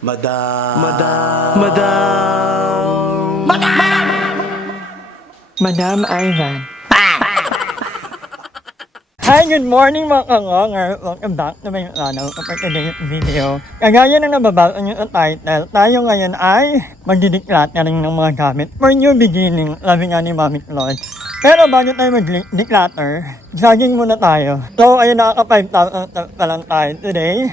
Madam. Madam Ivan. Hi, good morning mga kangonger. Welcome back to my channel for today's video. Kagaya ng nababasa nyo sa title, tayo ngayon ay magdi-decluttering ng mga gamit for new beginning, sabi nga ni Mami Claude. Pero bago tayo mag-declutter, jogging muna tayo. So, ayun, nakaka 5,000 steps pa lang tayo today.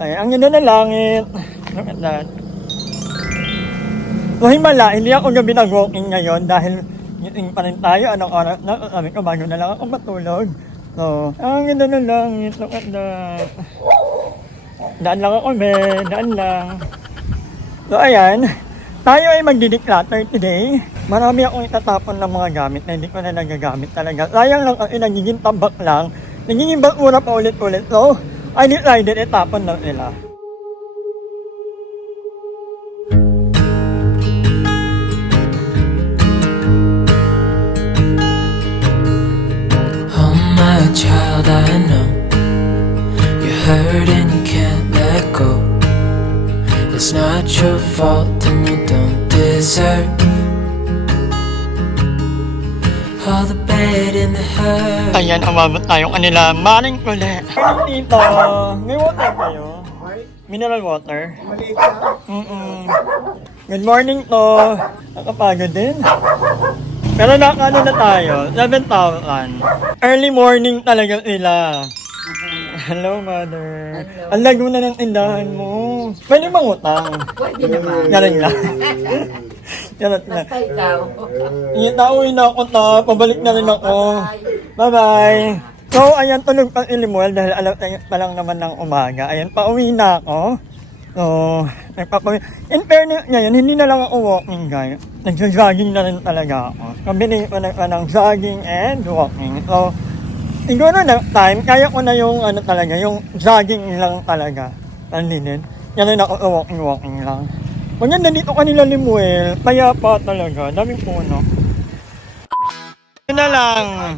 Ay, ang ganda ng langit. Look at that. So, himala, hindi ako gabi nag-walking ngayon dahil gising pa rin tayo. Anong oras na? Sabi ko, bago na lang ako matulog. So, ang ganda ng langit. Look at that. Daan lang ako, daan lang. So, ayan. Tayo ay magdi-declutter today. Marami akong itatapon ng mga gamit na hindi ko na nagagamit talaga. Sayang lang kasi nagiging tabak lang. Nagiging basura pa ulit-ulit. So, I decided itapon lang nila. Child, I know you're hurt and you can't let go. It's not your fault and you don't deserve all the bad and the hurt. Ayan, umabot tayong kanila. Maring ulit. Ay, tito. May water kayo? Mineral water? Maliit ka. Good morning to. Nakapagod din. Pero nakano na tayo, 7,000. Early morning talaga sila. Hello, mother. Ang lago na ng tindahan mo. Pwede mangutang. Pwede naman. Galing lang. Charot na. Basta ikaw. Itauwi na ako na. Pabalik na rin ako. Bye-bye. So, ayan, tulog pa si Limuel dahil alam pa lang naman ng umaga. Ayan, pauwi na ako. So, nagpapawin. In fairness ngayon, hindi na lang ako walking guy. Nagsa-jogging na rin talaga ako. Combination ko na ng jogging and walking. So, siguro na time, kaya ko na yung ano talaga, yung jogging lang talaga. Panlinin. Yan rin ako walking lang. Kung yan, nandito kanila Limuel, kaya pa talaga, daming puno. Yun na lang.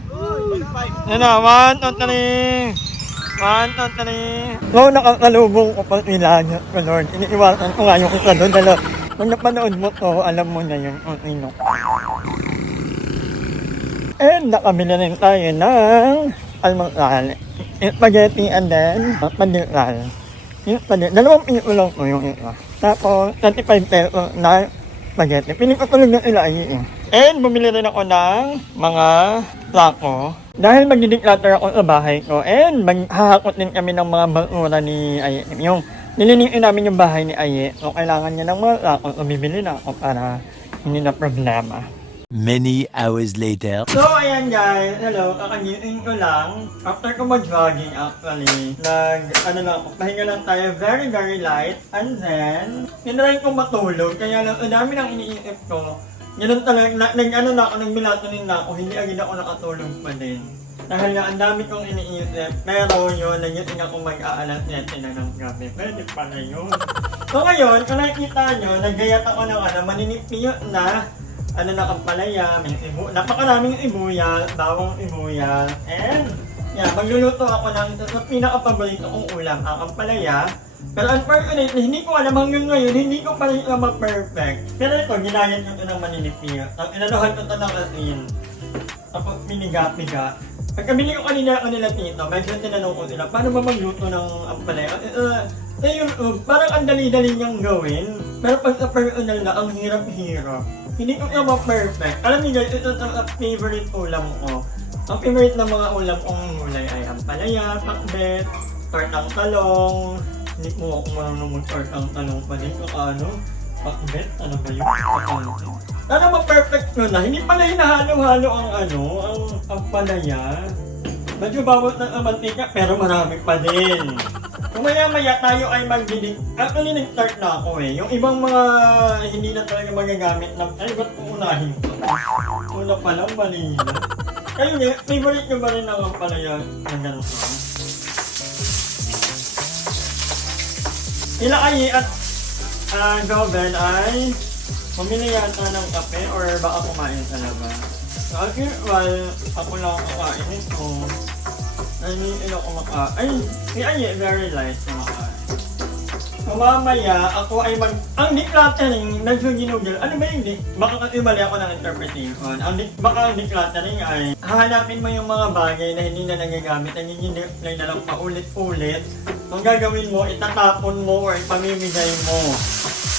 Yan na, 1, 2, 3. 1, 2, 3. So, nakakalubong ko pa nila, Lord. Iniiwasan ko nga yung isa doon. Dahil kung napanood mo to, alam mo na yun kung sino. And nakabili rin tayo ng almusal. Spaghetti and then pandikal. Yung spaghetti. Dalawang pinulang ko yung isa. Tapos, 35 pesos na spaghetti. Piling ko tulog ng ilayin. And bumili rin ako ng mga plako. Dahil magdi-declutter ako sa bahay ko and maghahakot din kami ng mga basura ni Aye. Yung niliniin namin yung bahay ni Aye. So kailangan niya ng mga plako. So bibili na ako para hindi na problema. Many hours later. So ayan guys, hello, kakagising ko lang. After ko mag-jogging actually, pahinga lang tayo very light. And then, tinry ko matulog. Kaya lang, ang dami nang iniisip ko. Ganun talaga, nag-melatonin na ako, hindi agad ako nakatulog pa din. Dahil nga, ang dami kong iniisip. Pero yun, nagising ako mag-aalas 7 na ng gabi. Pwede pala yun. So ngayon, kung nakikita nyo, naggayat ako ng maninipiyo na kampalaya, napakaraming ibuyal, bawang ibuyal, and magluluto ako ng pinaka-paborito kong ulam, ang kampalaya. Pero unfortunately, hindi ko alam hanggang ngayon, hindi ko pa rin ma-perfect. Pero ito, ginayat ko ito ng maninipiyo. Inanuhan ko ito ng asin. Tapos piniga-piga. Pagkabili ko kanila tito, medyo tinanong ko sila, paano ba magluto ng ampalaya? Parang ang dali-dali niyang gawin. Pero pag sa personal na, ang hirap-hirap. Hindi ko ito ma-perfect. Alam niyo guys, ito ang favorite ulam ko. Ang favorite ng mga ulam kong gulay ay ampalaya, pakbet, tortang talong. Hindi mo ako marunong mag-tortang talong pa din. Pakbet, ano ba yun? Sana ma-perfect ko na. Hindi pala hinahalo-halo ang ampalaya. Medyo bawat ng mantika, pero marami pa din. Kung maya-maya tayo ay magdidig. Actually, nag-start na ako eh. Yung ibang mga hindi na talaga magagamit na, ay, ba't uunahin ko? Una pa lang, mali na. Kayo nga, favorite nyo ba rin ang ampalaya na ganito? Sila Aye at Joven ay pumili yata ng kape or baka kumain sa labas. So, ako lang kakain ito. Ay, hindi ako makain. Ay, si Aye, very light na makain. So mamaya, ako ay ang decluttering, medyo ginugol. Ano ba yung baka kasi mali ako ng interpretation. Baka ang decluttering ay hahanapin mo yung mga bagay na hindi na nagagamit, na hindi na lang paulit-ulit. Ang gagawin mo, itatapon mo or ipamimigay mo.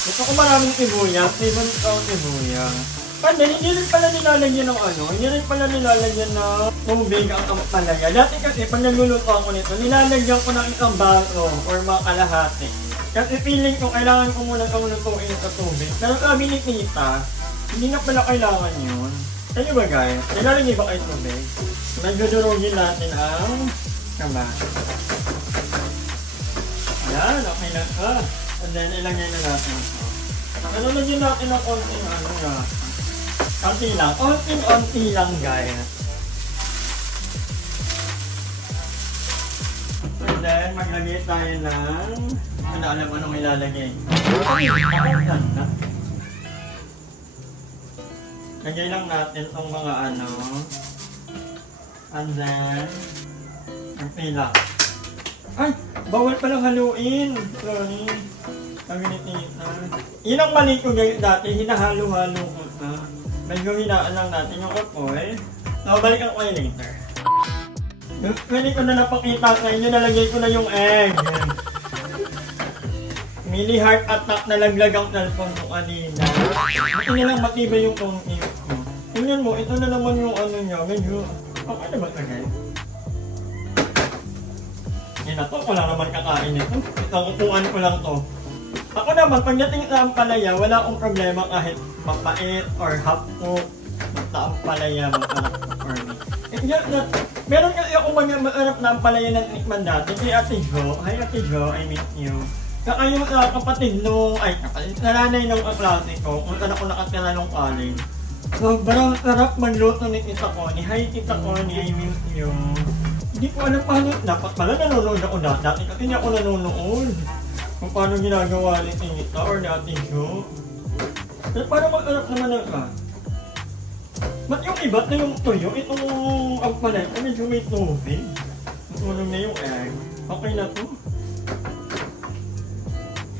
Gusto ko maraming sibuyas, favorite ko ang sibuyas. Pwede, hindi rin pala nilalagyan ng hindi rin pala nilalagyan ng tubig ang ampalaya. Dati kasi, pag nagluluto ako nito, nilalagyan ko ng isang baso or mga kalahati. Kasi feeling ko, kailangan ko muna itong lutuin sa tubig. Pero sabi ni Tita, hindi na pala kailangan yun. Kaya ba guys, nilalagay ba kayo tubig? Medyo durugin natin ang kamay. Ayan, okay na. And then, ilagay na natin ito. Ano lagyan natin ng konting konti lang. Konti lang guys. And then, maglagay tayo ng hindi na alam anong ilalagay. Lagay lang natin itong mga and then ang pila. Ay! Bawal palang haluin! Sorry. Sabi ni Tita. Yun ang mali ko guys dati, hinahalo-halo ko na. Medyo hinaan lang natin yung apoy. So, balikan ko kayo later. Pwede ko na napakita sa inyo, nalagay ko na yung egg. Mini heart attack na laglag ang cellphone ko kanina. Ito na lang matibay yung phone ko. Tingnan mo, ito na naman yung niya. Medyo, okay na ba ito guys? Yan na to, wala naman kakain nito. Ito, kukuhan ko lang to. Ako naman, pagdating sa ampalaya, wala akong problema kahit mapait or half-cook. Basta ampalaya, masarap for me. Meron kasi ako masarap na ampalaya ng tikman dati. Kay Ate Jo, hi Ate Jo, I miss you. Saka yung kapatid nung, nanay nung klase ko, kung saan ako nakatira nung college. Sobrang sarap magluto ni Tita Connie. Hi Tita Connie, I miss you. Hindi ko alam paano, dapat pala nanonood ako dati kasi hindi ako nanonood. Kung paano ginagawa ni Tita or ni Ate Jo. Pero parang masarap naman na ba't yung iba na yung tuyo, itong ampalaya, medyo may tubig. Matulong na yung egg. Okay na to.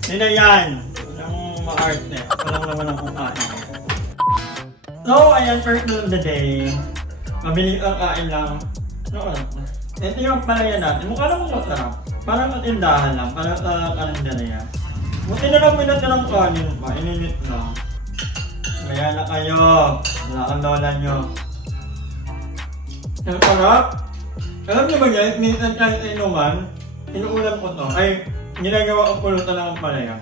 Hindi na yan. Walang maarte. Walang naman ang kumain. So, ayan, first of the day. Mabilis ang kain lang. So, ito yung ampalaya natin. Mukha naman masarap. Parang matindahan lang. Parang sa kalendarya. Buti na lang pinata ng kanin pa. Ininit lang. Kaya na kayo. Wala kang lola nyo. Ang sarap. Alam niyo ba guys, minsan kahit inuman, inuulam ko to. Ay, ginagawa ang pulutan ng ampalaya.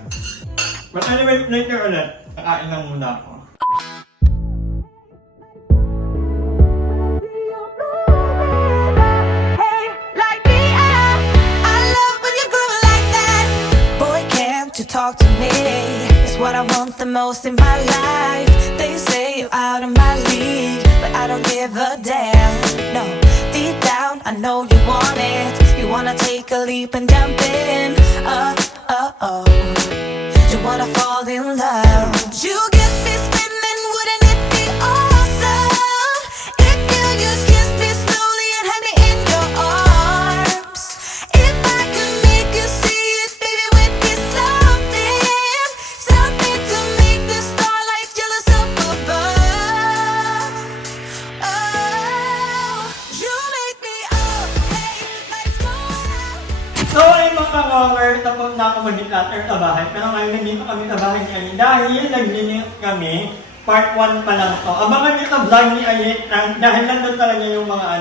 But anyway, later ulit. Kakain lang muna ako. Talk to me, it's what I want the most in my life. They say you're out of my league, but I don't give a damn. No, deep down I know you want it. You wanna take a leap and jump in. You wanna fall in love. You get me spinning, wouldn't it be awesome if you just kiss me slowly and had me in your arms? If I could make you see it, baby, with me something to make the starlight jealous up above. Oh, you make me up, hey, lights going out. So ay mga ka-cover, tapos na ako mag-declutter sa bahay. Pero ngayon nandito kami sa bahay ni Ayet dahil naglinis kami. Part 1 pa lang to. Abangan niyo sa vlog ni Ayet dahil nandun talaga yung mga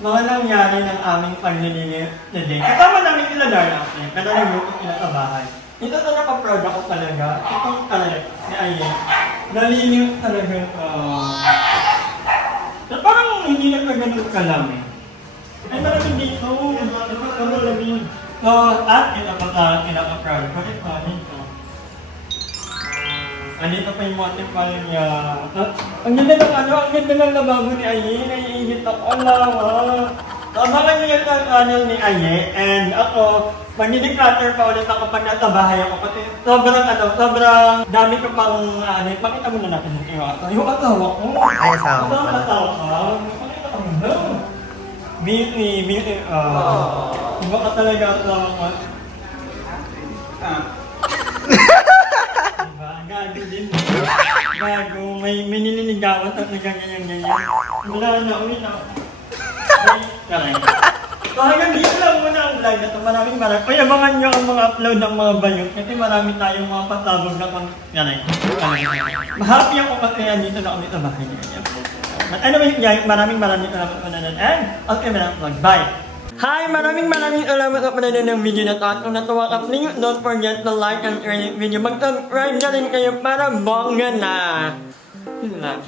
nangyari ng aming paglilinis today. Kasama namin sila Darla actually, pero nagluto sila sa bahay. Ito na naka-proud ako talaga. Itong talaga ni Ayet. Nalinis talaga. Parang hindi na ganun kalami. Ay, maraming dito. Maraming. So, at pinaka-proud ko. Ito, dito. Andito pa yung motif pa niya. Ang ganda ng ang ganda ng lababo ni Aye. Naiingit ako. Alawa. So, abangan niyo yung channel ni Aye. And ako, mag-declutter pa ulit ako pag nasa bahay ako. Kasi sobrang dami ko pang pakita mo na natin yung asawa ko. Ay, asawa ko pala. Asawa ka. Pakita ko na. Beauty. Iba ka talaga asawa ko. up. Diba? Gago din. Gago. May nililigawan at nagaganyan-ganyan. Wala na, uwi na. Ay, karay. So hanggang dito lang muna ang vlog na ito. Maraming. Uy, abangan nyo ang mga upload ng mga bayot. Kasi marami tayong mga patabog na pang... Karay. Mahappy ako kasi dito na kami sa bahay niya. But anyway, guys, maraming salamat po nanonood. And, okay, maraming vlog. Bye! Hi! Maraming salamat po nanonood ng video na ito. At kung natuwa ka, please don't forget to like and share this video. Mag-subscribe na rin kayo para bongga na! Yun lang.